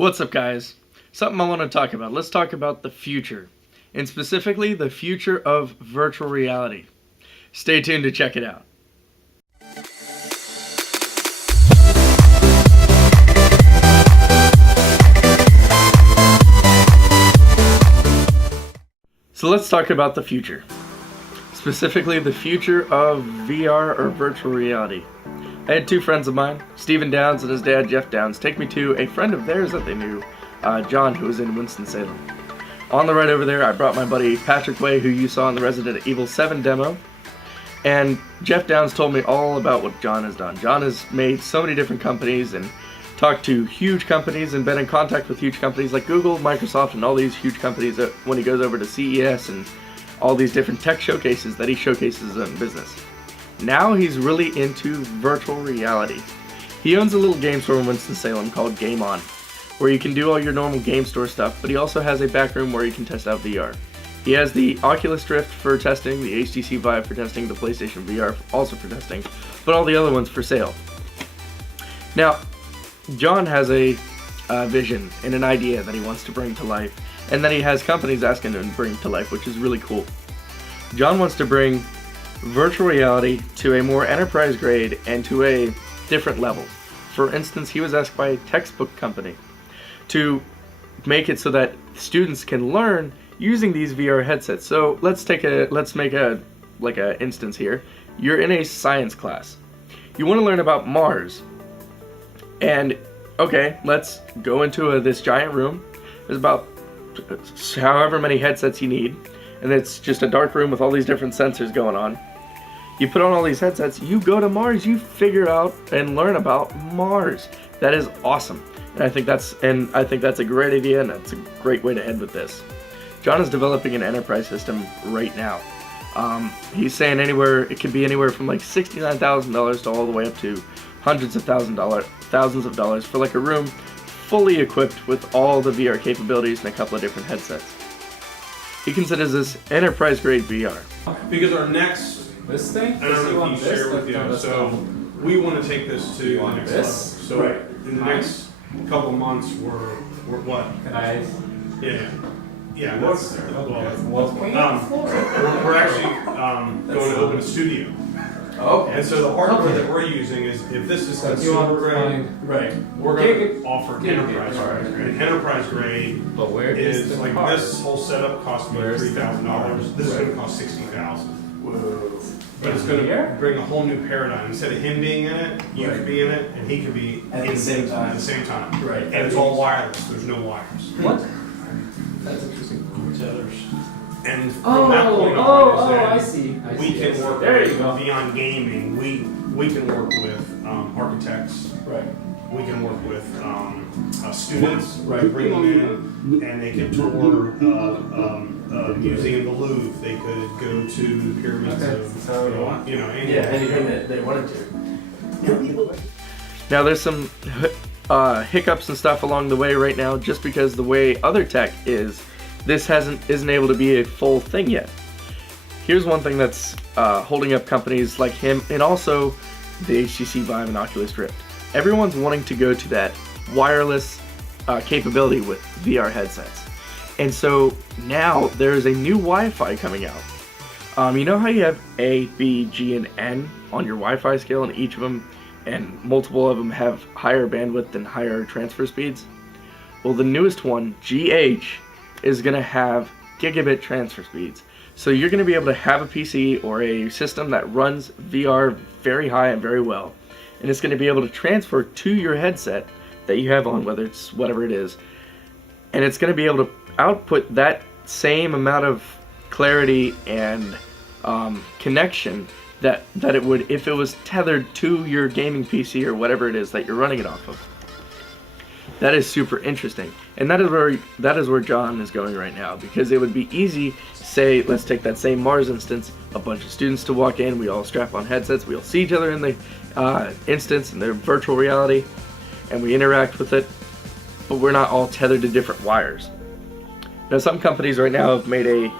What's up, guys? Something I want to talk about. Let's talk about the future, and specifically the future of virtual reality. Stay tuned to check it out. So let's talk about the future. Specifically the future of VR or virtual reality. I had two friends of mine, Stephen Downs and his dad Jeff Downs, take me to a friend of theirs that they knew, John, who was in Winston-Salem. On the ride over there, I brought my buddy Patrick Way, who you saw in the Resident Evil 7 demo, and Jeff Downs told me all about what John has done. John has made so many different companies and talked to huge companies and been in contact with huge companies like Google, Microsoft, and all these huge companies that when he goes over to CES and all these different tech showcases that he showcases in business. Now he's really into virtual reality. He owns a little game store in Winston-Salem called Game On, where you can do all your normal game store stuff, but he also has a back room where you can test out VR. He has the Oculus Rift for testing, the HTC Vive for testing, the PlayStation VR also for testing, but all the other ones for sale. Now, John has a vision and an idea that he wants to bring to life, and that he has companies asking him to bring to life, which is really cool. John wants to bring virtual reality to a more enterprise grade and to a different level. For instance, he was asked by a textbook company to make it so that students can learn using these VR headsets. So let's make a instance here. You're in a science class. You want to learn about Mars. And okay, let's go into this giant room. There's about however many headsets you need, and it's just a dark room with all these different sensors going on. You put on all these headsets, you go to Mars, you figure out and learn about Mars. That is awesome. And I think that's a great idea, and that's a great way to head with this. John is developing an enterprise system right now. He's saying it could be anywhere from like $69,000 to all the way up to hundreds of thousands of dollars for like a room fully equipped with all the VR capabilities and a couple of different headsets. He considers this enterprise grade VR. Because our next, this thing? I don't know if you share with you, so we want to take this to the next level. So in the next couple of months, we're what? Yeah, that's we're actually going to open a studio. Okay. And so the hardware that we're using is, if this is consumer grade, right, we're going to offer enterprise grade. And enterprise grade but where is like this whole setup cost me $3,000. This is going to cost $60,000. But it's going to bring a whole new paradigm. Instead of him being in it, you could be in it, and he could be at the same time. Right. And it's all wireless. There's no wires. What? That's interesting. And from that point on, I see. We can work beyond gaming. We can work with architects. Right. We can work with students. Right. Bring them in, and they can tour a museum, the Louvre. They could go to the pyramids of anything that they wanted to. Now there's some hiccups and stuff along the way right now, just because the way other tech is. This isn't able to be a full thing yet. Here's one thing that's holding up companies like him, and also the HTC Vive and Oculus Rift. Everyone's wanting to go to that wireless capability with VR headsets. And so now there's a new Wi-Fi coming out. You know how you have A, B, G, and N on your Wi-Fi scale, and each of them and multiple of them have higher bandwidth and higher transfer speeds? Well, the newest one, GH, is going to have gigabit transfer speeds. So you're going to be able to have a PC or a system that runs VR very high and very well. And it's going to be able to transfer to your headset that you have on, whether it's whatever it is. And it's going to be able to output that same amount of clarity and connection that it would if it was tethered to your gaming PC or whatever it is that you're running it off of. That is super interesting, and that is where John is going right now, because it would be easy, say, let's take that same Mars instance, a bunch of students to walk in, we all strap on headsets, we all see each other in the instance, in their virtual reality, and we interact with it, but we're not all tethered to different wires. Now some companies right now have made a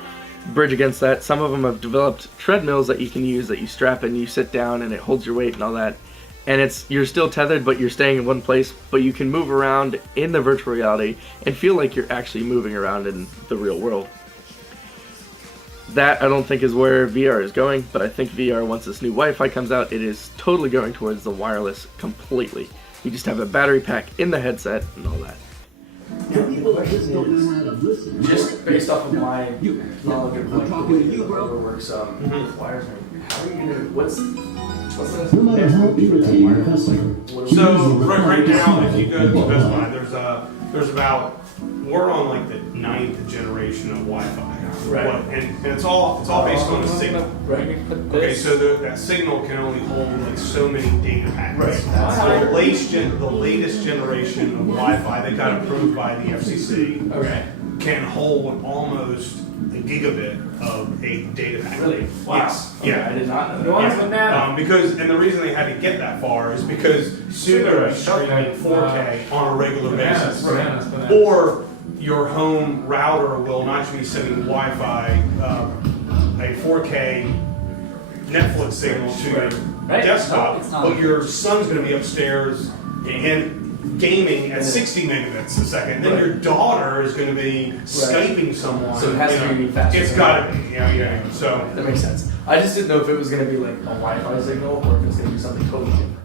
bridge against that. Some of them have developed treadmills that you can use, that you strap in, you sit down, and it holds your weight and all that, and you're still tethered, but you're staying in one place, but you can move around in the virtual reality and feel like you're actually moving around in the real world. That I don't think is where VR is going, but I think VR, once this new Wi-Fi comes out, it is totally going towards the wireless completely. You just have a battery pack in the headset and all that. Just based off of my knowledge of like the way the rover works with wires, how are you gonna? What's the So right now, if you go to Best Buy, we're on like the 9th generation of Wi-Fi. Right. And it's all based on the signal. Right. Okay, so that signal can only hold like so many data packets. Right. So the latest generation of Wi-Fi that got approved by the FCC Okay. can hold almost a gigabit of a data packet. Really? Wow. Yes. Okay, Yeah. I did not know that. Yeah. And the reason they had to get that far is because soon they're gonna be streaming 4K on a regular basis. Bananas. Or your home router will not be sending Wi-Fi, a 4K Netflix signal to your desktop, but your son's going to be upstairs and gaming at 60 megabits a second. Then your daughter is going to be Skyping someone. So it has to be faster. It's got to be, yeah. So that makes sense. I just didn't know if it was going to be like a Wi-Fi signal or if it's going to be something totally different.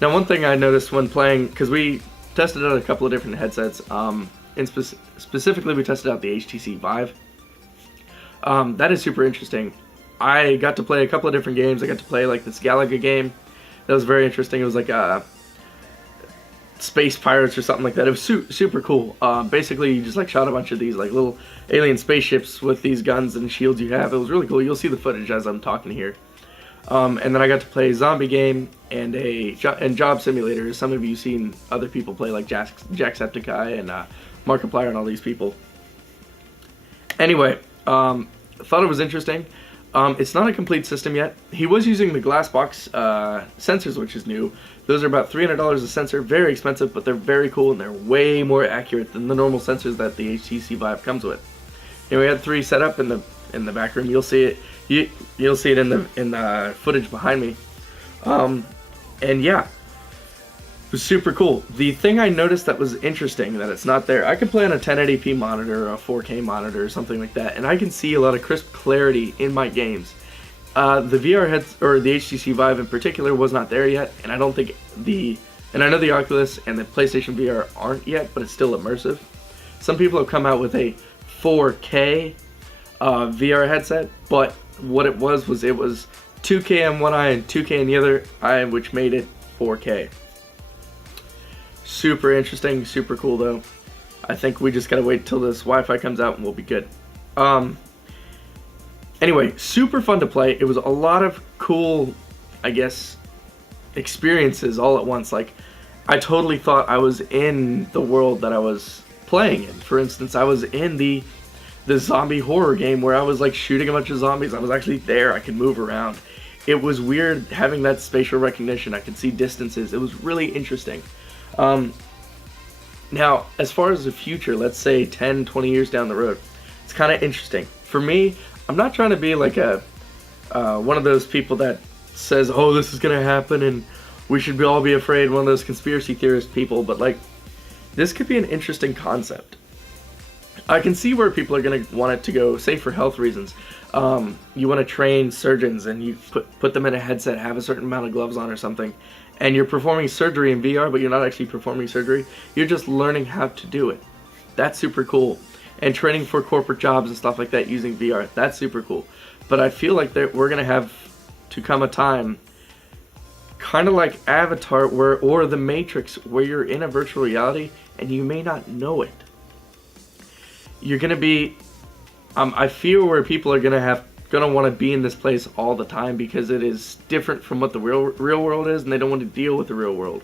Now, one thing I noticed when playing, because we tested out a couple of different headsets, and specifically we tested out the HTC Vive. That is super interesting. I got to play a couple of different games. I got to play like this Galaga game. That was very interesting. It was like Space Pirates or something like that. It was super cool. Basically, you just like shot a bunch of these like little alien spaceships with these guns and shields you have. It was really cool. You'll see the footage as I'm talking here. And then I got to play a zombie game and Job Simulator. Some of you seen other people play like Jacksepticeye and Markiplier and all these people. Anyway, thought it was interesting. It's not a complete system yet. He was using the glass box sensors, which is new. Those are about $300 a sensor, very expensive, but they're very cool and they're way more accurate than the normal sensors that the HTC Vive comes with. And we had 3 set up in the back room. You'll see it. You'll see it in the footage behind me. And yeah, it was super cool. The thing I noticed that was interesting that it's not there, I can play on a 1080p monitor or a 4K monitor or something like that, and I can see a lot of crisp clarity in my games. The VR heads, or the HTC Vive in particular, was not there yet, and I don't think and I know the Oculus and the PlayStation VR aren't yet, but it's still immersive. Some people have come out with a 4K VR headset, but what it was 2K in one eye and 2K in the other eye, which made it 4K. Super interesting, super cool though. I think we just gotta wait till this Wi-Fi comes out and we'll be good. Anyway, super fun to play. It was a lot of cool, I guess, experiences all at once. Like, I totally thought I was in the world that I was playing in. For instance, I was in the zombie horror game where I was like shooting a bunch of zombies. I was actually there. I could move around. It was weird having that spatial recognition. I could see distances. It was really interesting. Now, as far as the future, let's say 10, 20 years down the road, it's kind of interesting. For me, I'm not trying to be like one of those people that says, oh, this is going to happen and we should all be afraid, one of those conspiracy theorist people, but like, this could be an interesting concept. I can see where people are going to want it to go, say for health reasons. You want to train surgeons and you put them in a headset, have a certain amount of gloves on or something, and you're performing surgery in VR, but you're not actually performing surgery. You're just learning how to do it. That's super cool. And training for corporate jobs and stuff like that using VR, that's super cool. But I feel like we're going to have to come a time, kind of like Avatar or The Matrix, where you're in a virtual reality and you may not know it. You're going to be, I feel where people are going to want to be in this place all the time because it is different from what the real world is, and they don't want to deal with the real world.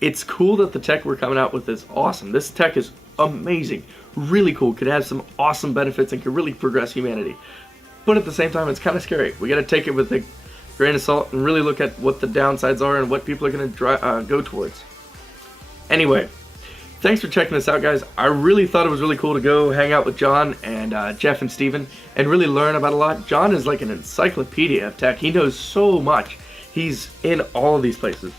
It's cool that the tech we're coming out with is awesome. This tech is amazing, really cool, could have some awesome benefits and could really progress humanity. But at the same time, it's kind of scary. We got to take it with a grain of salt and really look at what the downsides are and what people are going to go towards. Anyway, thanks for checking this out, guys. I really thought it was really cool to go hang out with John and Jeff and Steven and really learn about a lot. John is like an encyclopedia of tech. He knows so much. He's in all of these places.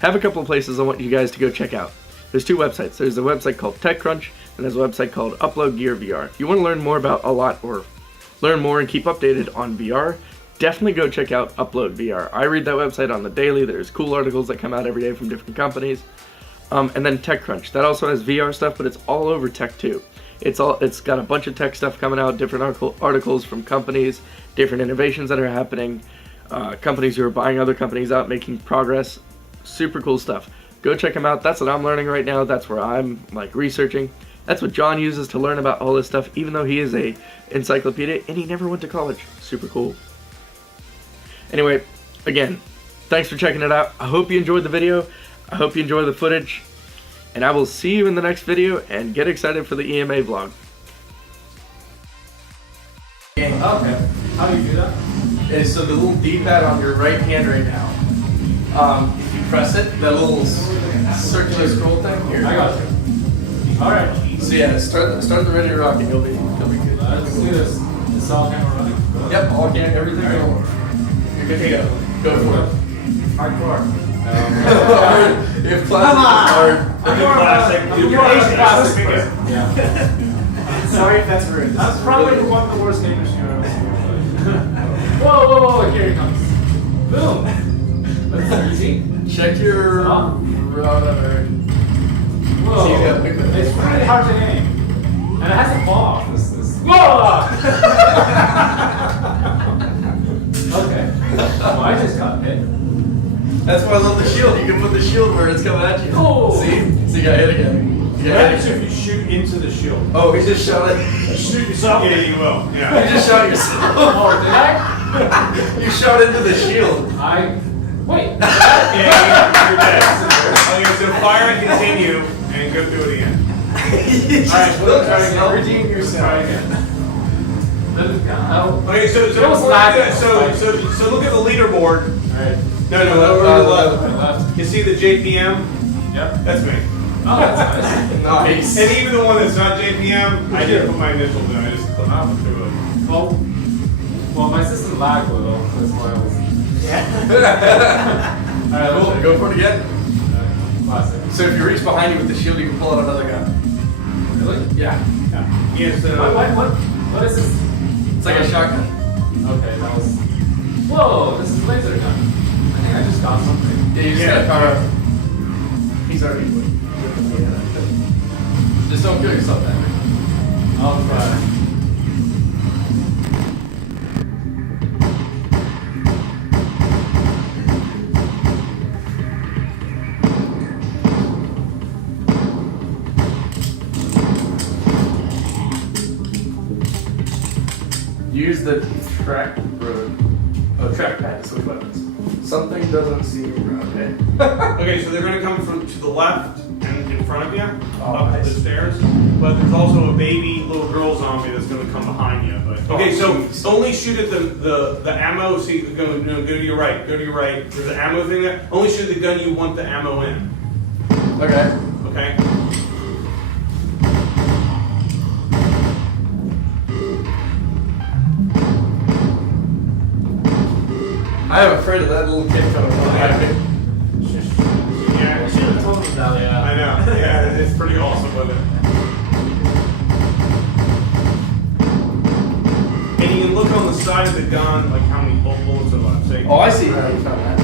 Have a couple of places I want you guys to go check out. There's two websites. There's a website called TechCrunch, and there's a website called Upload Gear VR. If you want to learn more about a lot, or learn more and keep updated on VR, definitely go check out Upload VR. I read that website on the daily. There's cool articles that come out every day from different companies. And then TechCrunch. That also has VR stuff, but it's all over tech too. It's got a bunch of tech stuff coming out, different articles from companies, different innovations that are happening, companies who are buying other companies out, making progress. Super cool stuff. Go check them out. That's what I'm learning right now. That's where I'm like researching. That's what John uses to learn about all this stuff, even though he is a encyclopedia and he never went to college. Super cool. Anyway, again, thanks for checking it out. I hope you enjoyed the video. I hope you enjoy the footage. And I will see you in the next video, and get excited for the EMA vlog. Okay. How do you do that? And so the little D-pad on your right hand right now, if you press it, that little circular scroll thing here. I got you. Alright. So yeah, start the Ready to Rock and you'll be good. Let's do this. It's all camera running? Yep, all can, everything going. You're good to go. Go for it. Hardcore. If plastic is hard. Plastic. Yeah. Sorry if that's rude. That's probably one of the worst gamers you've ever seen. Whoa, here it comes. Boom. That's easy. Check your router. Whoa. So you gotta pick that. It's really hard to aim. And it has to fall off. Whoa! Okay. Well, I just got hit. That's why I love the shield. You can put the shield where it's coming at you. Oh. See? So you got hit again. What happens if you shoot into the shield? Oh, he just shot it. You shoot yourself? Yeah, you will. Yeah. You just shot yourself. Oh, did I? You shot into the shield. Wait. Yeah, you're dead. Okay, so fire and continue and go through it again. Alright, we'll try again. Redeem yourself. Try again. Okay, so look at the leaderboard. Alright. No, over to the left. You see the JPM? Yep. That's me. Oh, that's nice. Nice. And even the one that's not JPM, I didn't put my initials in. I just put out to it. Well, my system lagged a little. That's why I was. Yeah. Alright, cool. Go for it again. Classic. So if you reach behind you with the shield, you can pull out another gun. Really? Yeah. Yes. What is this? It's like a shotgun. Okay, that was. Whoa, this is laser gun. I think I just got something. Yeah, you just gotta cover up. He's already quick. Just don't kill yourself that way. I'll try. Use the trackpad to switch weapons. Something doesn't seem okay. Okay, so they're going to come from to the left and in front of you, Oh, up nice. the stairs. But there's also a baby little girl zombie that's going to come behind you. But okay, so only shoot at the ammo. See, go to your right. Go to your right. There's an ammo thing there. Only shoot the gun you want the ammo in. Okay. Okay. I am afraid of that little kid coming behind me. Yeah, I should have told him that, yeah. I know. Yeah, it's pretty awesome with it. And you can look on the side of the gun, like how many bullets are left. Say, Oh, I see how you found that.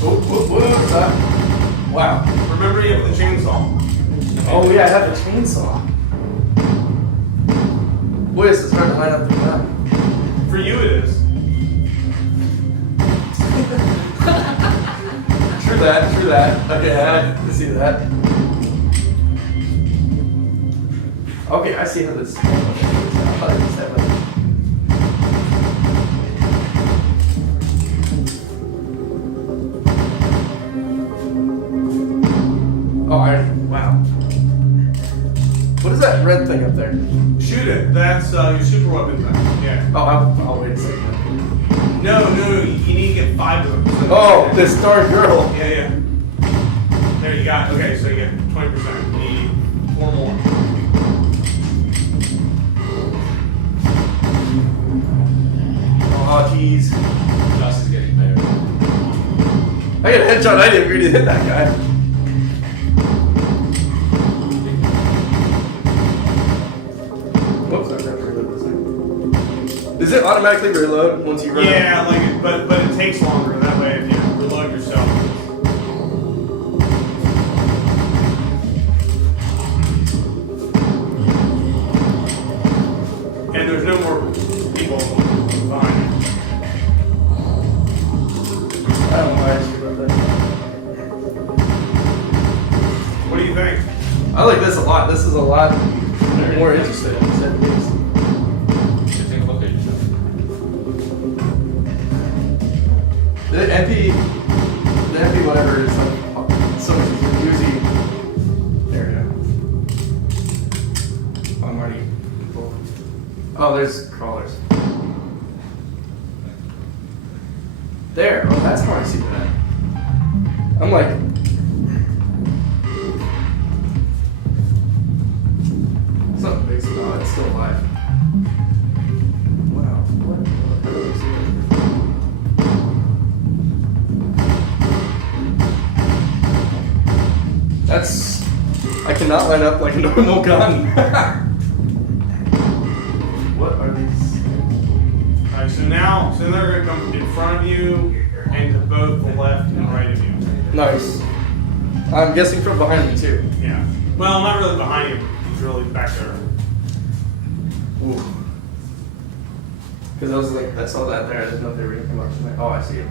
What's that? Wow. remember you have the chainsaw. Oh yeah, I have a chainsaw. What is this trying to line up the gun? For you, it is. True that. Okay, I can see that. Okay, I see how this. I thought it was that way. Oh, wow. What is that red thing up there? Shoot it. That's your super weapon thing. Yeah. Oh, I'll wait a second. No. You need to get 5 of them. So Oh, this dark girl. Yeah. There you got. Okay, so you get 20%. You need 4 more. Oh, jeez. I got a headshot. I didn't agree to hit that guy. Whoops, I forgot to reload this thing. Does it automatically reload once you run? Yeah, like but it takes longer. That way, if you reload yourself. And there's no more people behind you. I don't know why I just reloaded that. What do you think? I like this a lot. This is a lot more interesting. Should take a look at yourself. The MP whatever is like so much easier. There we go. I'm already full. Oh, there's crawlers. There. Oh, that's how I see that. I'm like. Something big, no, it's still alive. Wow. What? How do I see that? That's. I cannot line up like a normal gun. What are these? Alright, so now they're gonna come in front of you and to both the left and right of you. Nice. I'm guessing from behind me too. Yeah. Well, not really behind you. He's really back there. Ooh. Because I was like, I saw that there. I didn't know if they were gonna come up tonight. Oh, I see it.